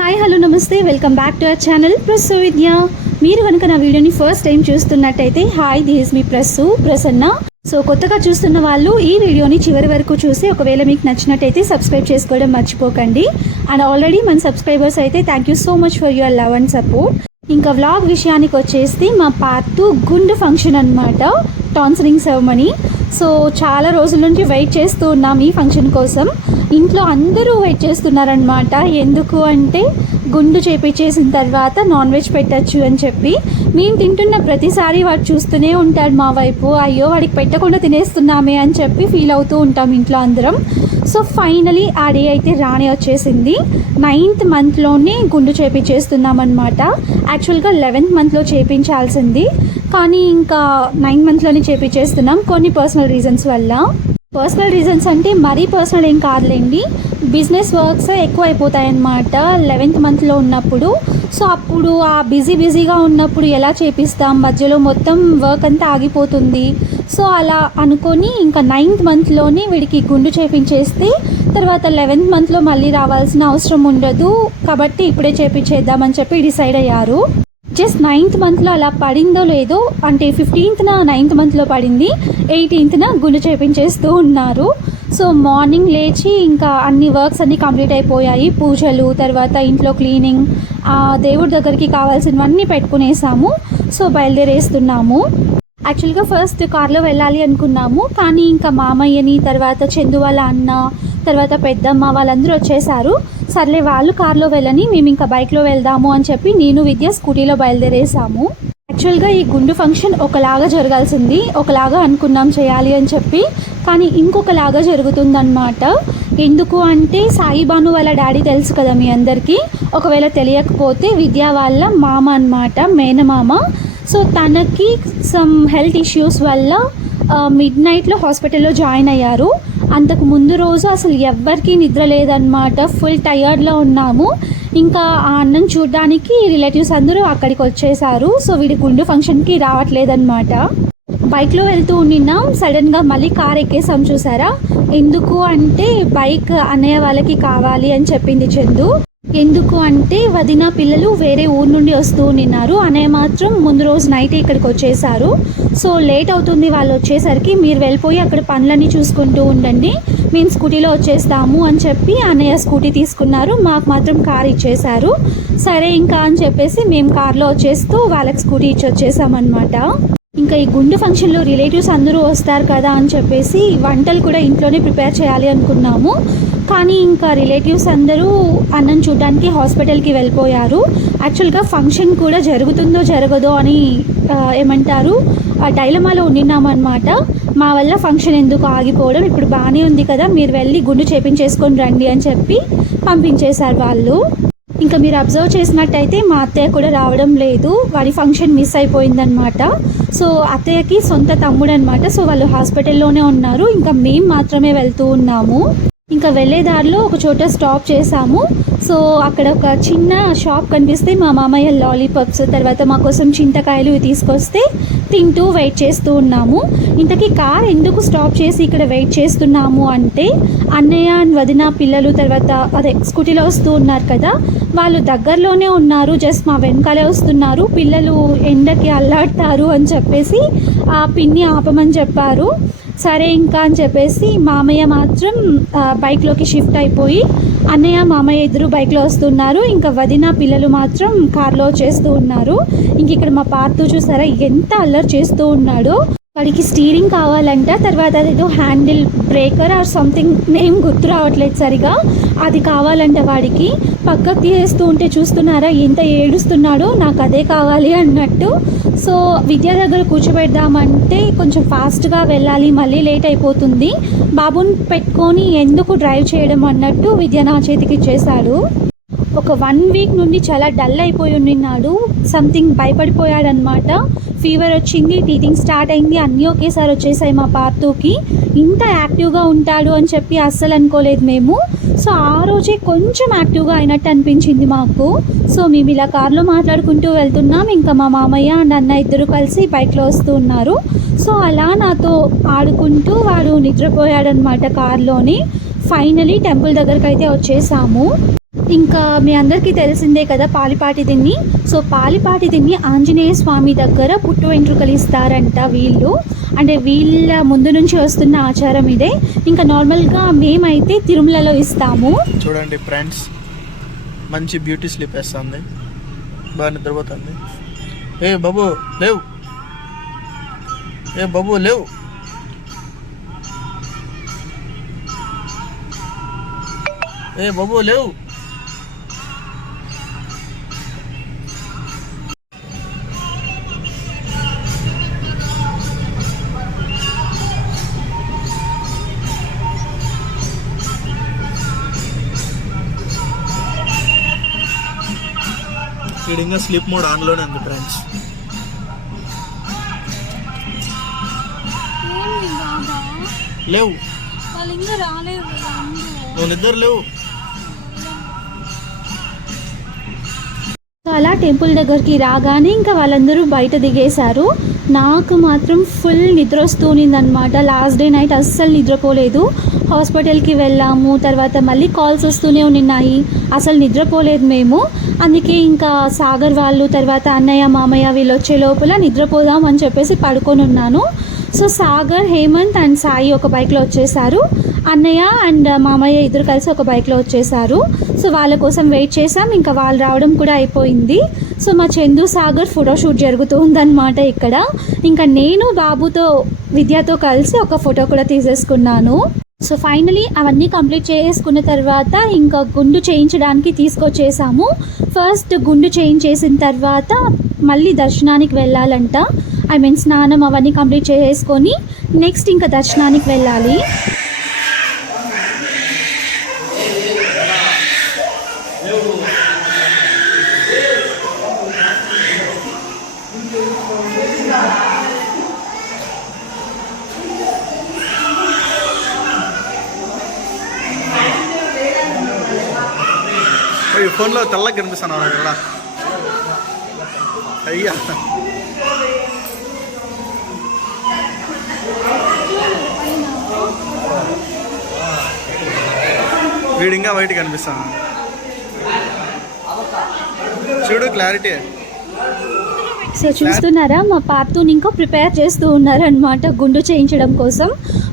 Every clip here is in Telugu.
హాయ్ హలో నమస్తే. Welcome back to our channel Prassu Vidya. మీరు కనుక నా వీడియోని ఫస్ట్ టైం చూస్తున్నట్టయితే hi this me Prassu Prasanna. So కొత్తగా చూస్తున్న వాళ్ళు ఈ వీడియోని చివరి వరకు చూసి ఒకవేళ మీకు నచ్చినట్టయితే సబ్స్క్రైబ్ చేసుకోవడం మర్చిపోకండి. అండ్ ఆల్రెడీ మన సబ్స్క్రైబర్స్ అయితే thank you so much for your love and support ఇంకా వ్లాగ్ విషయానికి వచ్చేసి మా పార్ట్ గుండు ఫంక్షన్ అనమాట టాన్సరింగ్ సెరమనీ సో చాలా రోజుల నుంచి వెయిట్ చేస్తూ ఉన్నాం ఈ ఫంక్షన్ కోసం. ఇంట్లో అందరూ వెయిట్ చేస్తున్నారనమాట ఎందుకు అంటే గుండు చేపించేసిన తర్వాత నాన్ వెజ్ పెట్టచ్చు అని చెప్పి. మేము తింటున్న ప్రతిసారి వాడు చూస్తూనే ఉంటాడు మా వైపు. అయ్యో వాడికి పెట్టకుండా తినేస్తున్నామే అని చెప్పి ఫీల్ అవుతూ ఉంటాం ఇంట్లో అందరం. సో ఫైనలీ ఆ డే అయితే రాణి వచ్చేసింది. నైన్త్ మంత్లోనే గుండు చేపించేస్తున్నాం అనమాట యాక్చువల్గా లెవెన్త్ మంత్లో చేపించాల్సింది. కానీ ఇంకా నైన్ మంత్లోనే చేపించేస్తున్నాం కొన్ని పర్సనల్ రీజన్స్ వల్ల. పర్సనల్ రీజన్స్ అంటే మరీ పర్సనల్ ఏం కాదులేండి. బిజినెస్ వర్క్స్ ఎక్కువ అయిపోతాయన్నమాట లెవెన్త్ మంత్లో ఉన్నప్పుడు. సో అప్పుడు ఆ బిజీ బిజీగా ఉన్నప్పుడు ఎలా చేపిస్తాం? మధ్యలో మొత్తం వర్క్ అంతా ఆగిపోతుంది. సో అలా అనుకొని ఇంకా నైన్త్ మంత్లోనే వీడికి గుండు చేపించేస్తే తర్వాత లెవెన్త్ మంత్లో మళ్ళీ రావాల్సిన అవసరం ఉండదు. కాబట్టి ఇప్పుడే చేపించేద్దామని చెప్పి డిసైడ్ అయ్యారు. జస్ట్ నైన్త్ మంత్లో అలా పడిందో లేదో అంటే ఫిఫ్టీన్త్న నైన్త్ మంత్లో పడింది ఎయిటీన్త్న గుండె చేపించేస్తూ ఉన్నారు. సో మార్నింగ్ లేచి ఇంకా అన్ని వర్క్స్ అన్నీ కంప్లీట్ అయిపోయాయి. పూజలు తర్వాత ఇంట్లో క్లీనింగ్ దేవుడి దగ్గరికి కావాల్సినవన్నీ పెట్టుకునేసాము. సో బయలుదేరేస్తున్నాము. యాక్చువల్గా ఫస్ట్ కార్లో వెళ్ళాలి అనుకున్నాము. కానీ ఇంకా మామయ్యని తర్వాత చందు వాళ్ళ అన్న తర్వాత పెద్దమ్మ వాళ్ళందరూ వచ్చేసారు. సర్లే వాళ్ళు కార్లో వెళ్ళని మేము ఇంకా బైక్లో వెళ్దాము అని చెప్పి నేను విద్య స్కూటీలో బయలుదేరేసాము యాక్చువల్గా ఈ గుండు ఫంక్షన్ ఒకలాగా జరగాల్సింది ఒకలాగా అనుకున్నాం చేయాలి అని చెప్పి కానీ ఇంకొకలాగా జరుగుతుందన్నమాట. ఎందుకు అంటే సాయిబాను వాళ్ళ డాడీ తెలుసు కదా మీ అందరికీ. ఒకవేళ తెలియకపోతే విద్య వాళ్ళ మామ అనమాట మేనమామ. సో తనకి సమ్ హెల్త్ ఇష్యూస్ వల్ల మిడ్ నైట్లో హాస్పిటల్లో జాయిన్ అయ్యారు. అంతకు ముందు రోజు అసలు ఎవ్వరికీ నిద్ర లేదనమాట ఫుల్ టయర్డ్లో ఉన్నాము. ఇంకా ఆ అన్నం చూడడానికి రిలేటివ్స్ అందరూ అక్కడికి వచ్చేసారు. సో వీడి గుండు ఫంక్షన్కి రావట్లేదన్నమాట. బైక్లో వెళ్తూ ఉండినాం సడన్గా మళ్ళీ కార్ ఎక్కేసాం చూసారా? ఎందుకు అంటే బైక్ అన్నయ్య వాళ్ళకి కావాలి అని చెప్పింది చందు. ఎందుకు అంటే వదిన పిల్లలు వేరే ఊరు నుండి వస్తూ ఉన్నారు. అనే మాత్రం ముందు రోజు నైట్ ఇక్కడికి వచ్చేసారు. సో లేట్ అవుతుంది వాళ్ళు వచ్చేసరికి మీరు వెళ్ళిపోయి అక్కడ పనులన్నీ చూసుకుంటూ ఉండండి. మేము స్కూటీలో వచ్చేస్తాము అని చెప్పి అన్నయ్య స్కూటీ తీసుకున్నారు. మాకు మాత్రం కార్ ఇచ్చేశారు. సరే ఇంకా అని చెప్పేసి మేము కార్లో వచ్చేస్తూ వాళ్ళకి స్కూటీ ఇచ్చి వచ్చేసామన్నమాట. ఇంకా ఈ గుండు ఫంక్షన్లో రిలేటివ్స్ అందరూ వస్తారు కదా అని చెప్పేసి వంటలు కూడా ఇంట్లోనే ప్రిపేర్ చేయాలి అనుకున్నాము. కానీ ఇంకా రిలేటివ్స్ అందరూ అన్నం చూడడానికి హాస్పిటల్కి వెళ్ళిపోయారు. యాక్చువల్గా ఫంక్షన్ కూడా జరుగుతుందో జరగదో అని ఏమంటారు డైలమాలో ఉండినామన్నమాట మా వల్ల ఫంక్షన్ ఎందుకు ఆగిపోవడం ఇప్పుడు బాగానే ఉంది కదా మీరు వెళ్ళి గుండు చేపించేసుకొని రండి అని చెప్పి పంపించేశారు వాళ్ళు. ఇంకా మీరు అబ్జర్వ్ చేసినట్టయితే మా అత్తయ్య కూడా రావడం లేదు. వాడి ఫంక్షన్ మిస్ అయిపోయిందనమాట సో అత్తయ్యకి సొంత తమ్ముడు అనమాట సో వాళ్ళు హాస్పిటల్లోనే ఉన్నారు. ఇంకా మేము మాత్రమే వెళ్తూ ఉన్నాము. ఇంకా వెళ్ళే దారిలో ఒక చోట స్టాప్ చేసాము సో అక్కడ ఒక చిన్న షాప్ కనిపిస్తే మా మామయ్య లాలీపాప్స్ తర్వాత మా కోసం చింతకాయలు తీసుకొస్తే తింటూ వెయిట్ చేస్తూ ఉన్నాము. ఇంతకీ కార్ ఎందుకు స్టాప్ చేసి ఇక్కడ వెయిట్ చేస్తున్నాము అంటే అన్నయ్య and వదిన పిల్లలు తర్వాత అదే స్కూటీలో వస్తూ ఉన్నారు కదా వాళ్ళు దగ్గరలోనే ఉన్నారు జస్ట్ మా వెనకాలే వస్తున్నారు పిల్లలు ఎండకి అల్లాడతారు అని చెప్పేసి ఆ పిన్ని ఆపమని చెప్పారు. సరే ఇంకా అని చెప్పేసి మామయ్య మాత్రం బైక్లోకి షిఫ్ట్ అయిపోయి అన్నయ్య మామయ్య ఇద్దరు బైక్లో వస్తున్నారు. ఇంకా వదిన పిల్లలు మాత్రం కార్లో చేస్తూ ఉన్నారు. ఇంక ఇక్కడ మా పార్తు చూసారా ఎంత అల్లరి చేస్తూ ఉన్నాడో. వాడికి స్టీరింగ్ కావాలంట తర్వాత అదేదో handle breaker or something name గుర్తు రావట్లేదు సరిగా. అది కావాలంట వాడికి. పక్కకు తీసేస్తూ ఉంటే చూస్తున్నారా ఎంత ఏడుస్తున్నాడో నాకు అదే కావాలి అన్నట్టు. సో విద్య దగ్గర కూర్చోబెడదామంటే కొంచెం ఫాస్ట్గా వెళ్ళాలి మళ్ళీ లేట్ అయిపోతుంది. బాబుని పెట్టుకొని ఎందుకు డ్రైవ్ చేయడం అన్నట్టు విద్య నా చేతికి ఇచ్చేశాడు. ఒక వన్ వీక్ నుండి చాలా డల్ అయిపోయి ఉన్నాడు సంథింగ్ భయపడిపోయాడనమాట. ఫీవర్ వచ్చింది టీథింగ్ స్టార్ట్ అయింది అన్నీ ఒకేసారి వచ్చేసాయి మా పార్తూకి. ఇంత యాక్టివ్గా ఉంటాడు అని చెప్పి అస్సలు అనుకోలేదు మేము. సో ఆ రోజే కొంచెం యాక్టివ్గా అయినట్టు అనిపించింది మాకు. సో మేము ఇలా కార్లో మాట్లాడుకుంటూ వెళ్తున్నాం. ఇంకా మా మామయ్య అండ్ అన్న ఇద్దరు కలిసి బైక్లో వస్తూ ఉన్నారు. సో అలా నాతో ఆడుకుంటూ వాడు నిద్రపోయాడనమాట కార్లోని. ఫైనలీ టెంపుల్ దగ్గరికి అయితే వచ్చేసాము. ఇంకా మీ అందరికీ తెలిసిందే కదా పాలిపాటి దిన్ని. సో పాలిపాటి దిన్ని ఆంజనేయ స్వామి దగ్గర పుట్టు వెంట్రుకలు ఇస్తారంట వీళ్ళు. అంటే వీళ్ళ ముందు నుంచి వస్తున్న ఆచారం ఇదే. ఇంకా నార్మల్గా మేమైతే తిరుమలలో ఇస్తాము. చూడండి ఫ్రెండ్స్ మంచి బ్యూటీ స్లీప్ వేస్తుంది. బాగా నిద్రపోతుంది. ఏ బాబు లేవు. ఏ బాబు లేవు. ఏ బాబు లేవు. ఇంకా స్లీప్ మోడ్ ఆన్లోనే ఉంది ఫ్రెండ్స్ లేవు. వాళ్ళు ఇంకా రాలేదు నువ్వు నిద్ర లేవు. అలా టెంపుల్ దగ్గరికి రాగానే ఇంకా వాళ్ళందరూ బయట దిగేశారు. నాకు మాత్రం ఫుల్ నిద్ర వస్తూనిందనమాట లాస్ట్ డే నైట్ అస్సలు నిద్రపోలేదు. హాస్పిటల్కి వెళ్ళాము తర్వాత మళ్ళీ కాల్స్ వస్తూనే ఉన్నాయి. అసలు నిద్రపోలేదు మేము. అందుకే ఇంకా సాగర్ వాళ్ళు తర్వాత అన్నయ్య మామయ్య వీళ్ళు వచ్చే లోపల నిద్రపోదాం అని చెప్పేసి పడుకొని ఉన్నాను. సో సాగర్ హేమంత్ అండ్ సాయి ఒక బైక్లో వచ్చేసారు. అన్నయ్య అండ్ మామయ్య ఇద్దరు కలిసి ఒక బైక్లో వచ్చేసారు. సో వాళ్ళ కోసం వెయిట్ చేసాం ఇంకా వాళ్ళు రావడం కూడా అయిపోయింది. సో మా చందు సాగర్ ఫోటోషూట్ జరుగుతుందన్నమాట ఇక్కడ. ఇంకా నేను బాబుతో విద్యతో కలిసి ఒక ఫోటో కూడా తీసేసుకున్నాను. సో ఫైనలీ అవన్నీ కంప్లీట్ చేసుకున్న తర్వాత ఇంకా గుండు చేయించడానికి తీసుకొచ్చేసాము. ఫస్ట్ గుండు చేయించేసిన తర్వాత మళ్ళీ దర్శనానికి వెళ్ళాలంట. ఐ మీన్ స్నానం అవన్నీ కంప్లీట్ చేసుకొని నెక్స్ట్ ఇంకా దర్శనానికి వెళ్ళాలి. ఫోన్లో తెల్లగా కనిపిస్తున్నావు అక్కడ అయ్యా. వీడు ఇంకా బయట కనిపిస్తాను. చూడు క్లారిటీ. సో చూస్తున్నారా మా పాపతోని ఇంకా ప్రిపేర్ చేస్తూ ఉన్నారనమాట గుండు చేయించడం కోసం.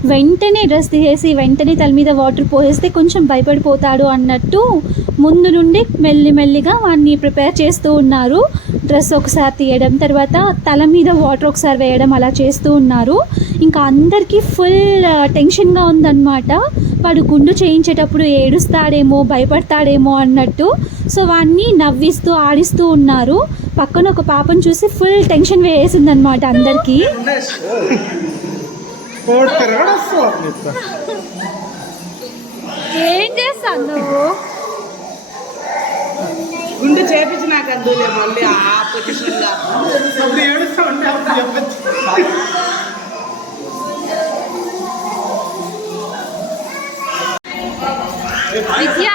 వెంటనే డ్రెస్ తీసేసి వెంటనే తల మీద వాటర్ పోసేస్తే కొంచెం భయపడిపోతాడు అన్నట్టు ముందు నుండి మెల్లి మెల్లిగా వాడిని ప్రిపేర్ చేస్తూ ఉన్నారు. డ్రెస్ ఒకసారి తీయడం తర్వాత తల మీద వాటర్ ఒకసారి వేయడం అలా చేస్తూ ఉన్నారు. ఇంకా అందరికీ ఫుల్ టెన్షన్గా ఉందన్నమాట. వాడు గుండు చేయించేటప్పుడు ఏడుస్తాడేమో భయపడతాడేమో అన్నట్టు. సో వాడిని నవ్విస్తూ ఆడిస్తూ ఉన్నారు. పక్కన ఒక పాపను చూసి ఫుల్ టెన్షన్ వేసిందనమాట అందరికీ. ఏం చేస్తాను నువ్వు? గుండు చేపించినాక అద్దులే మళ్ళీ ఆ పొజిషన్గా విద్య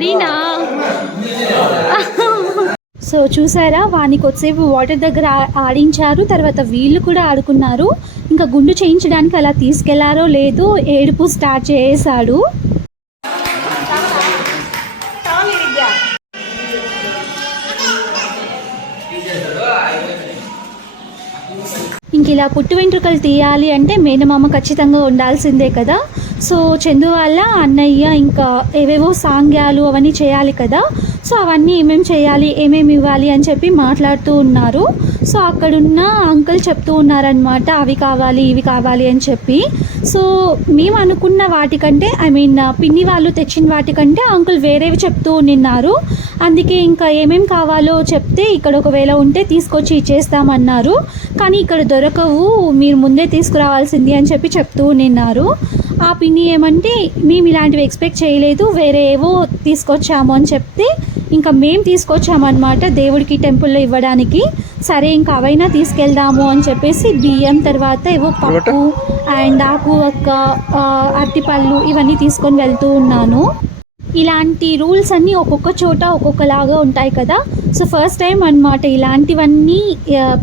రెడీనా సో చూసారా వానికి కొద్దిసేపు వాటర్ దగ్గర ఆడించారు తర్వాత వీళ్ళు కూడా ఆడుకున్నారు. ఇంకా గుండు చేయించడానికి అలా తీసుకెళ్ళారో లేదో ఏడుపు స్టార్ట్ చేసాడు. ఇంక ఇలా పుట్టు వెంట్రుకలు తీయాలి అంటే మేనమామ ఖచ్చితంగా ఉండాల్సిందే కదా. సో చందు వాళ్ళ అన్నయ్య ఇంకా ఏవేవో సాంగ్యాలు అవన్నీ చేయాలి కదా. సో అవన్నీ ఏమేమి చేయాలి ఏమేమి ఇవ్వాలి అని చెప్పి మాట్లాడుతూ ఉన్నారు. సో అక్కడున్న అంకుల్ చెప్తూ ఉన్నారనమాట అవి కావాలి ఇవి కావాలి అని చెప్పి. సో మేము అనుకున్న వాటికంటే ఐ మీన్ పిన్ని వాళ్ళు తెచ్చిన వాటికంటే అంకుల్ వేరేవి చెప్తూ నిన్నారు. అందుకే ఇంకా ఏమేమి కావాలో చెప్తే ఇక్కడ ఒకవేళ ఉంటే తీసుకొచ్చి ఇచ్చేస్తామన్నారు. కానీ ఇక్కడ దొరకవు మీరు ముందే తీసుకురావాల్సింది అని చెప్పి చెప్తూ నిన్నారు. ఆ పిన్ని ఏమంటే మేము ఇలాంటివి ఎక్స్పెక్ట్ చేయలేదు వేరే ఏవో తీసుకొచ్చాము అని చెప్తే ఇంకా మేము తీసుకొచ్చామన్నమాట దేవుడికి టెంపుల్లో ఇవ్వడానికి. సరే ఇంకా అవైనా తీసుకెళ్దాము అని చెప్పేసి బియ్యం తర్వాత ఏవో పప్పు అండ్ ఆకు ఒక్క అరటిపళ్ళు ఇవన్నీ తీసుకొని వెళ్తూ ఉన్నాను. ఇలాంటి రూల్స్ అన్నీ ఒక్కొక్క చోట ఒక్కొక్కలాగా ఉంటాయి కదా. సో ఫస్ట్ టైం అన్నమాట ఇలాంటివన్నీ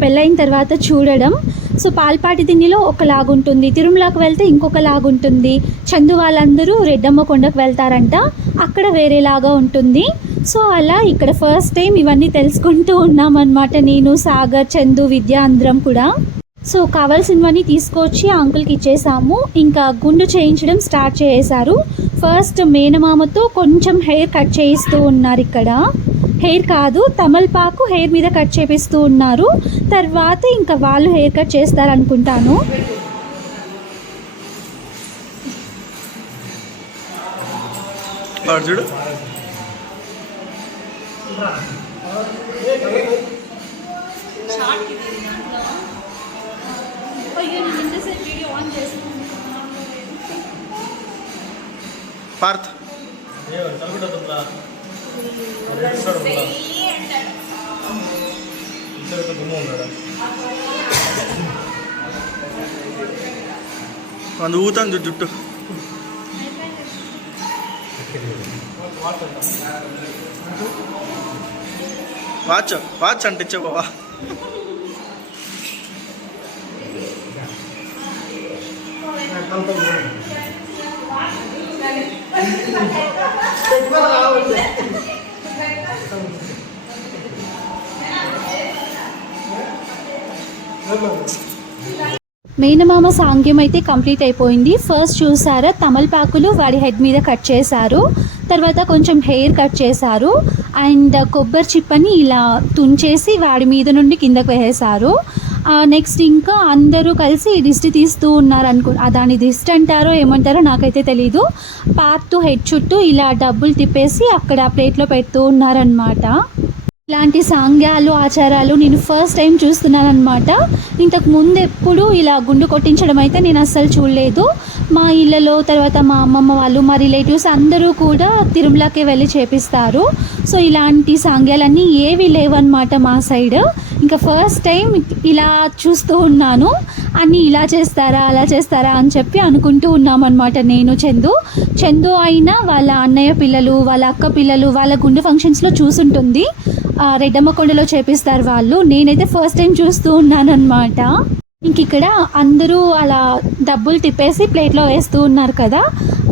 పెళ్ళైన తర్వాత చూడడం. సో పాల్పాటి దిన్నిలో ఒకలాగుంటుంది. తిరుమలకు వెళ్తే ఇంకొకలాగుంటుంది. చందు వాళ్ళందరూ రెడ్డమ్మ కొండకు వెళ్తారంట. అక్కడ వేరేలాగా ఉంటుంది. సో అలా ఇక్కడ ఫస్ట్ టైం ఇవన్నీ తెలుసుకుంటూ ఉన్నామన్నమాట నేను సాగర్ చందు విద్య అందరం కూడా. సో కావాల్సినవన్నీ తీసుకొచ్చి ఆ అంకుల్కి ఇచ్చేసాము. ఇంకా గుండు చేయించడం స్టార్ట్ చేసారు ఫస్ట్ మేనమామతో కొంచెం హెయిర్ కట్ చేయిస్తూ ఉన్నారు ఇక్కడ. హెయిర్ కాదు తమలపాకు హెయిర్ మీద కట్ చేపిస్తూ ఉన్నారు. తర్వాత ఇంకా వాళ్ళు హెయిర్ కట్ చేస్తారనుకుంటాను. వాడు చూడు. పార్త్. అది ఊతాను చూడు జుట్టు వాచ్ వాచ్ అంటే ఇచ్చే మేనమామ సాంగ్యం అయితే కంప్లీట్ అయిపోయింది. ఫస్ట్ చూసారా తమలపాకులు వాడి హెడ్ మీద కట్ చేశారు. తర్వాత కొంచెం హెయిర్ కట్ చేశారు. అండ్ కొబ్బరి చిప్పని ఇలా తుంచేసి వాడి మీద నుండి కిందకు వేసేశారు నెక్స్ట్ ఇంకా అందరూ కలిసి దిష్టి తీస్తూ ఉన్నారు అనుకో దాని దిష్టి అంటారో ఏమంటారో నాకైతే తెలీదు. పార్ట్ హెడ్ చుట్టూ ఇలా డబ్బులు తిప్పేసి అక్కడ ప్లేట్లో పెడుతూ ఉన్నారనమాట ఇలాంటి సాంగ్యాలు ఆచారాలు నేను ఫస్ట్ టైం చూస్తున్నాను అనమాట ఇంతకు ముందు ఎప్పుడు ఇలా గుండు కొట్టించడం అయితే నేను అస్సలు చూడలేదు. మా ఇళ్ళలో తర్వాత మా అమ్మమ్మ వాళ్ళు మా రిలేటివ్స్ అందరూ కూడా తిరుమలకే వెళ్ళి చేపిస్తారు. సో ఇలాంటి సాంగ్యాలన్నీ ఏవి లేవన్నమాట మా సైడ్ ఇంకా ఫస్ట్ టైం ఇలా చూస్తూ ఉన్నాను. అన్నీ ఇలా చేస్తారా అలా చేస్తారా అని చెప్పి అనుకుంటూ ఉన్నామన్నమాట నేను చందు. చందు అయినా వాళ్ళ అన్నయ్య పిల్లలు వాళ్ళ అక్క పిల్లలు వాళ్ళ గుండె ఫంక్షన్స్లో చూసుంటుంది. రెడ్డమ్మ కొండలో చేపిస్తారు వాళ్ళు. నేనైతే ఫస్ట్ టైం చూస్తూ ఉన్నాను అనమాట ఇంక ఇక్కడ అందరూ అలా డబ్బులు తిప్పేసి ప్లేట్లో వేస్తూ ఉన్నారు కదా.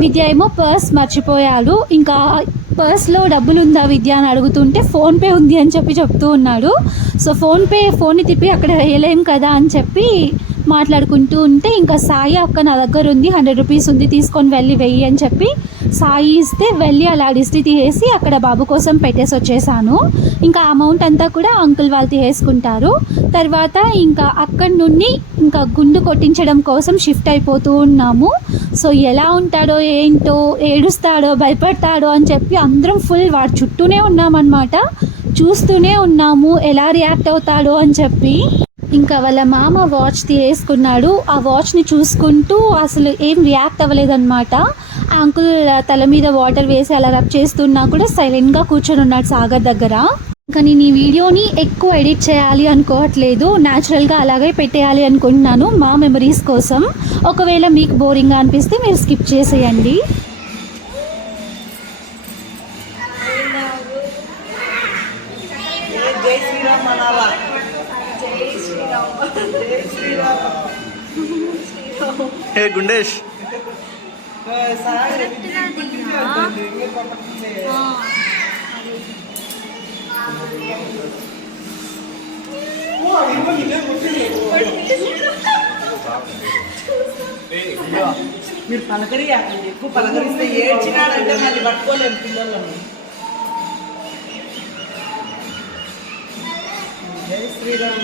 విద్య ఏమో పర్స్ మర్చిపోయాడు ఇంకా పర్స్లో డబ్బులు ఉందా విద్య అని అడుగుతుంటే ఫోన్పే ఉంది అని చెప్పి చెప్తూ ఉన్నాడు. సో ఫోన్పే ఫోన్ని తిప్పి అక్కడ వేయలేం కదా అని చెప్పి మాట్లాడుకుంటూ ఉంటే ఇంకా సాయి అక్క నా దగ్గర ఉంది హండ్రెడ్ రూపీస్ ఉంది తీసుకొని వెళ్ళి వెయ్యి అని చెప్పి సాయి ఇస్తే వెళ్ళి అలా డిస్టి తీసేసి అక్కడ బాబు కోసం పెట్టేసి వచ్చేసాను. ఇంకా అమౌంట్ అంతా కూడా అంకుల్ వాళ్ళు తీసేసుకుంటారు. తర్వాత ఇంకా అక్కడి నుండి ఇంకా గుండు కొట్టించడం కోసం షిఫ్ట్ అయిపోతూ ఉన్నాము. సో ఎలా ఉంటాడో ఏంటో ఏడుస్తాడో భయపడతాడో అని చెప్పి అందరం ఫుల్ వాడి చుట్టూనే ఉన్నామన్నమాట. చూస్తూనే ఉన్నాము ఎలా రియాక్ట్ అవుతాడో అని చెప్పి. ఇంకా వాళ్ళ మామ వాచ్ తీసేసుకున్నాడు. ఆ వాచ్ని చూసుకుంటూ అసలు ఏం రియాక్ట్ అవ్వలేదన్నమాట. ఆ అంకుల్ తల మీద వాటర్ వేసి అలా రబ్ చేస్తున్నా కూడా సైలెంట్గా కూర్చొని ఉన్నాడు సాగర్ దగ్గర. ఇంకా నేను ఈ వీడియోని ఎక్కువ ఎడిట్ చేయాలి అనుకోవట్లేదు. న్యాచురల్గా అలాగే పెట్టేయాలి అనుకుంటున్నాను మా మెమరీస్ కోసం. ఒకవేళ మీకు బోరింగ్గా అనిపిస్తే మీరు స్కిప్ చేసేయండి. ఏ జై శ్రీరామ్ అనాలా? జై శ్రీరామ్ ఏ గుండేష్? ఆ, సార్ ఇంకే మీరు పలకరియాకండి. ఎక్కువ పలకరిస్తే ఏడ్చినాడంటే మళ్ళీ పట్టుకోలేము పిల్లలను. జై శ్రీరామ్.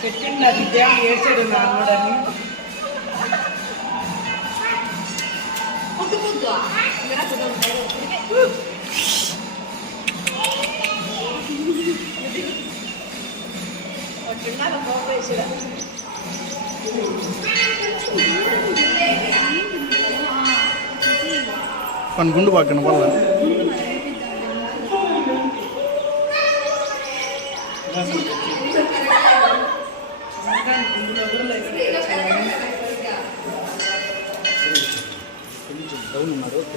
చెప్పింది అది దేవుడు ఏడ్చాడు నాన్నోడని మన గుండు పక్కన వల్ల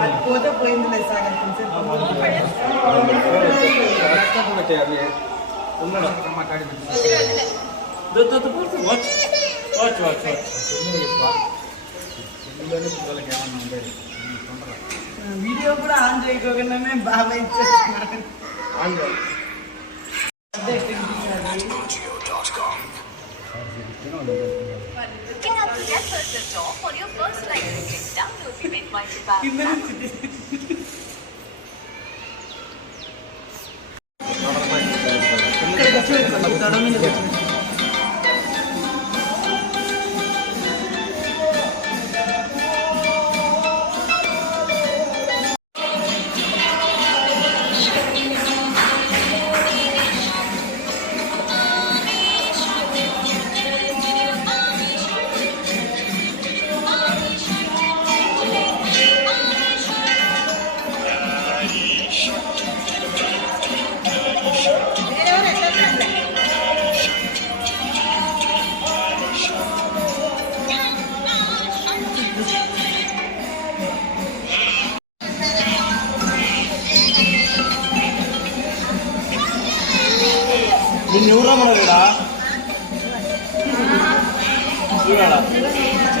కదిలితే మళ్ళీ కోసుకుంటుంది కదా అది పోతే పోయింది లేదు సాగర్ వీడియో కూడా ఆన్ చేయకోకుండానే బాగా ఇచ్చేస్తున్నాడు అదే తినిపించాలి. ഇന്നലെ చూడాలా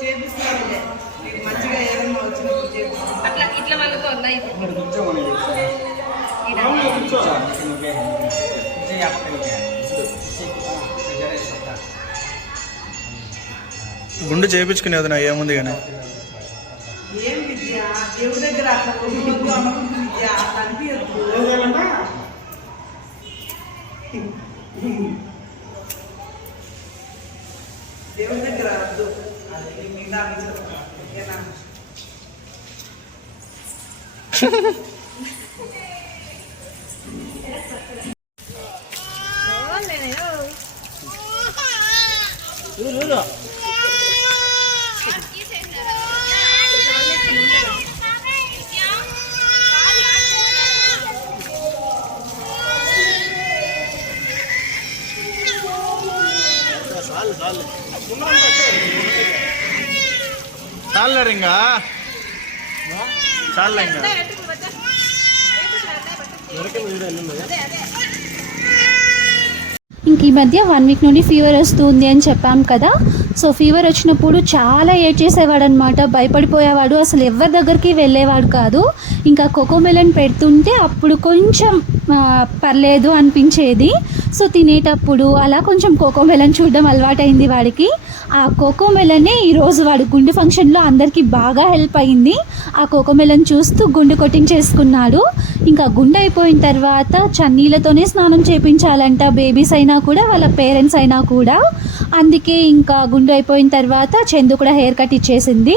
చేపిస్తారు. అట్లా ఇట్లా వండుకోందా ఇప్పుడు గుండు చేపించుకునే వదినా ఏముంది కానీ? దేవుని దగ్గర వద్దు ఈ మిగతా అన్ని చెప్తాను. ఓకేనా? చాలే ఇంకా చాలే ఇంకా ఇంక ఈ మధ్య వన్ వీక్ నుండి ఫీవర్ వస్తుంది అని చెప్పాం కదా. సో ఫీవర్ వచ్చినప్పుడు చాలా ఏడ్ చేసేవాడు అనమాట భయపడిపోయేవాడు. అసలు ఎవరి దగ్గరికి వెళ్ళేవాడు కాదు. ఇంకా కోకోమెలన్ పెడుతుంటే అప్పుడు కొంచెం పర్లేదు అనిపించేది. సో తినేటప్పుడు అలా కొంచెం కోకోమెలన్ చూడడం అలవాటైంది వాడికి. ఆ కోకోమెలనే ఈరోజు వాడు గుండె ఫంక్షన్లో అందరికీ బాగా హెల్ప్ అయింది. ఆ కోకోమెలన్ చూస్తూ గుండు కొట్టించేసుకున్నాడు. ఇంకా గుండె అయిపోయిన తర్వాత చన్నీళ్ళతోనే స్నానం చేపించాలంట బేబీస్ అయినా కూడా వాళ్ళ పేరెంట్స్ అయినా కూడా. అందుకే ఇంకా గుండు అయిపోయిన తర్వాత చందు కూడా హెయిర్ కట్ ఇచ్చేసింది.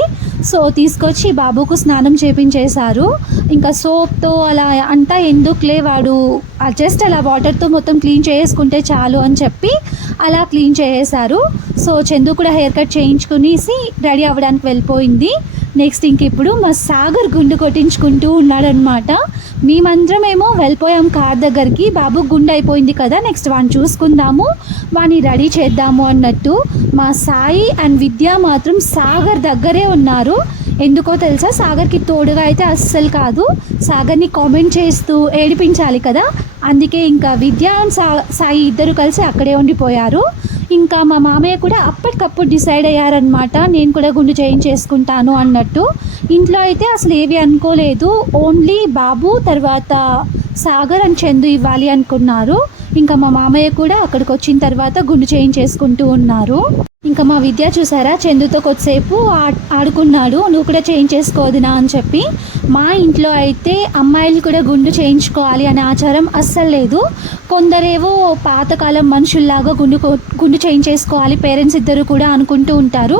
సో తీసుకొచ్చి బాబుకు స్నానం చేపించేశారు. ఇంకా సోప్తో అలా అంతా ఎందుకులే వాడు జస్ట్ అలా వాటర్తో మొత్తం క్లీన్ చేసుకుంటే చాలు అని చెప్పి అలా క్లీన్ చేసేశారు. సో చందు కూడా హెయిర్ కట్ చేయించుకునేసి రెడీ అవ్వడానికి వెళ్ళిపోయింది. నెక్స్ట్ ఇంక ఇప్పుడు మా సాగర్ గుండు కొట్టించుకుంటూ ఉన్నాడనమాట మేమందరం ఏమో వెళ్ళిపోయాం కార్ దగ్గరికి. బాబు గుండె అయిపోయింది కదా నెక్స్ట్ వాడిని చూసుకుందాము వాడిని రెడీ చేద్దాము అన్నట్టు మా సాయి అండ్ విద్య మాత్రం సాగర్ దగ్గరే ఉన్నారు. ఎందుకో తెలుసా? సాగర్కి తోడుగా అయితే అస్సలు కాదు. సాగర్ని కామెంట్ చేస్తూ ఏడిపించాలి కదా. అందుకే ఇంకా విద్య అండ్ సా సాయి ఇద్దరు కలిసి అక్కడే ఉండిపోయారు. ఇంకా మా మామయ్య కూడా అప్పటికప్పుడు డిసైడ్ అయ్యారనమాట నేను కూడా గుండు చేయించేసుకుంటాను అన్నట్టు. ఇంట్లో అయితే అసలు ఏవి అనుకోలేదు. ఓన్లీ బాబు తర్వాత సాగర్ అండ్ చందు ఇవ్వాలి అనుకున్నారు. ఇంకా మా మామయ్య కూడా అక్కడికి వచ్చిన తర్వాత గుండు చేయించేసుకుంటూ ఉన్నారు. ఇంకా మా విద్య చూసారా? చందుతో కొద్దిసేపు ఆ- ఆడుకున్నాడు. నువ్వు కూడా చేయించేసుకోవద్దునా అని చెప్పి. మా ఇంట్లో అయితే అమ్మాయిలు కూడా గుండు చేయించుకోవాలి అనే ఆచారం అస్సలు లేదు. కొందరేవో పాతకాలం మనుషుల్లాగా గుండు గుండు చేయించేసుకోవాలి పేరెంట్స్ ఇద్దరు కూడా అనుకుంటూ ఉంటారు.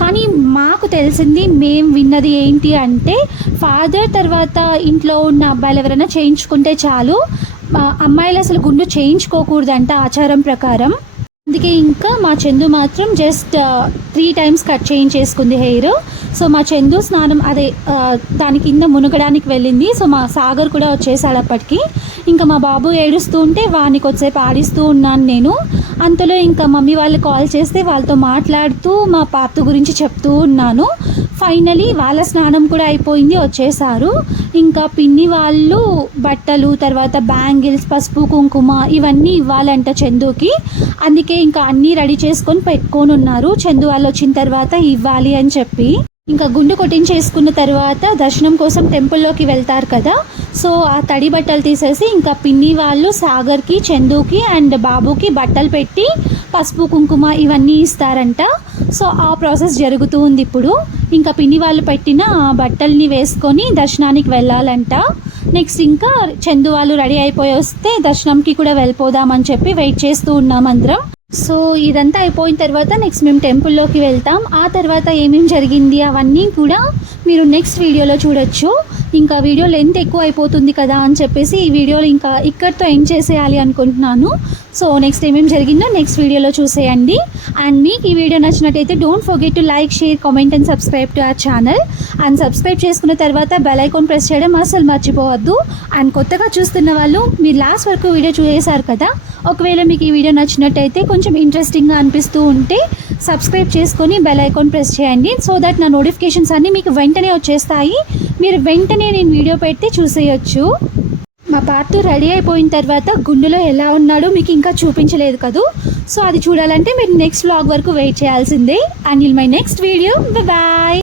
కానీ మాకు తెలిసింది మేము విన్నది ఏంటి అంటే ఫాదర్ తర్వాత ఇంట్లో ఉన్న అబ్బాయిలు ఎవరైనా చేయించుకుంటే చాలు అమ్మాయిలు అసలు గుండు చేయించుకోకూడదంట ఆచారం ప్రకారం. అందుకే ఇంకా మా చందు మాత్రం జస్ట్ త్రీ టైమ్స్ కట్ చేయించేసుకుంది హెయిర్ సో మా చందు స్నానం అదే uh, దాని కింద మునగడానికి వెళ్ళింది. సో మా సాగర్ కూడా వచ్చేసాడు అప్పటికి. ఇంకా మా బాబు ఏడుస్తూ ఉంటే వానికి కొద్దిసేపు ఆడిస్తూ ఉన్నాను నేను. అంతలో ఇంకా మమ్మీ వాళ్ళు కాల్ చేస్తే వాళ్ళతో మాట్లాడుతూ మా పాత గురించి చెప్తూ ఉన్నాను. ఫైనలీ వాళ్ళ స్నానం కూడా అయిపోయింది వచ్చేసారు. ఇంకా పిన్ని వాళ్ళు బట్టలు తర్వాత బ్యాంగిల్స్ పసుపు కుంకుమ ఇవన్నీ ఇవ్వాలంట చందుకి. అందుకే ఇంకా అన్నీ రెడీ చేసుకొని పెట్టుకొని ఉన్నారు చందు వాళ్ళు వచ్చిన తర్వాత ఇవ్వాలి అని చెప్పి. ఇంకా గుండు కొట్టించేసుకున్న తర్వాత దర్శనం కోసం టెంపుల్లోకి వెళ్తారు కదా. సో ఆ తడి బట్టలు తీసేసి ఇంకా పిన్ని వాళ్ళు సాగర్కి చందుకి అండ్ బాబుకి బట్టలు పెట్టి పసుపు కుంకుమ ఇవన్నీ ఇస్తారంట. సో ఆ ప్రాసెస్ జరుగుతూ ఉంది ఇప్పుడు. ఇంకా పిన్ని వాళ్ళు పెట్టిన బట్టల్ని వేసుకొని దర్శనానికి వెళ్ళాలంట. నెక్స్ట్ ఇంకా చందు వాళ్ళు రెడీ అయిపోయి వస్తే దర్శనంకి కూడా వెళ్ళిపోదామని చెప్పి వెయిట్ చేస్తూ ఉన్నాం అందరం. సో ఇదంతా అయిపోయిన తర్వాత నెక్స్ట్ మేము టెంపుల్లోకి వెళ్తాం. ఆ తర్వాత ఏమేమి జరిగింది అవన్నీ కూడా మీరు నెక్స్ట్ వీడియోలో చూడొచ్చు. ఇంకా వీడియో లెంత్ ఎక్కువ అయిపోతుంది కదా అని చెప్పేసి ఈ వీడియోలు ఇంకా ఇక్కడితో ఎండ్ చేసేయాలి అనుకుంటున్నాను. సో నెక్స్ట్ ఏమేమి జరిగిందో నెక్స్ట్ వీడియోలో చూసేయండి. అండ్ మీకు ఈ వీడియో నచ్చినట్టయితే don't forget to like share comment and subscribe to our channel and subscribe చేసుకున్న తర్వాత బెల్ ఐకాన్ ప్రెస్ చేయడం అసలు మర్చిపోవద్దు. అండ్ కొత్తగా చూస్తున్న వాళ్ళు మీరు లాస్ట్ వరకు వీడియో చూసేశారు కదా ఒకవేళ మీకు ఈ వీడియో నచ్చినట్టయితే కొంచెం ఇంట్రెస్టింగ్గా అనిపిస్తూ ఉంటే సబ్స్క్రైబ్ చేసుకొని బెల్ ఐకాన్ ప్రెస్ చేయండి. సో దట్ నా నోటిఫికేషన్స్ అన్నీ మీకు వెంటనే వచ్చేస్తాయి. మీరు వెంటనే నేను వీడియో పెడితే చూసేయచ్చు. మా పార్ట్ రెడీ అయిపోయిన తర్వాత గుండెలో ఎలా ఉన్నాడో మీకు ఇంకా చూపించలేదు కదూ. సో అది చూడాలంటే మీరు నెక్స్ట్ వ్లాగ్ వరకు వెయిట్ చేయాల్సిందే. And till my next video bye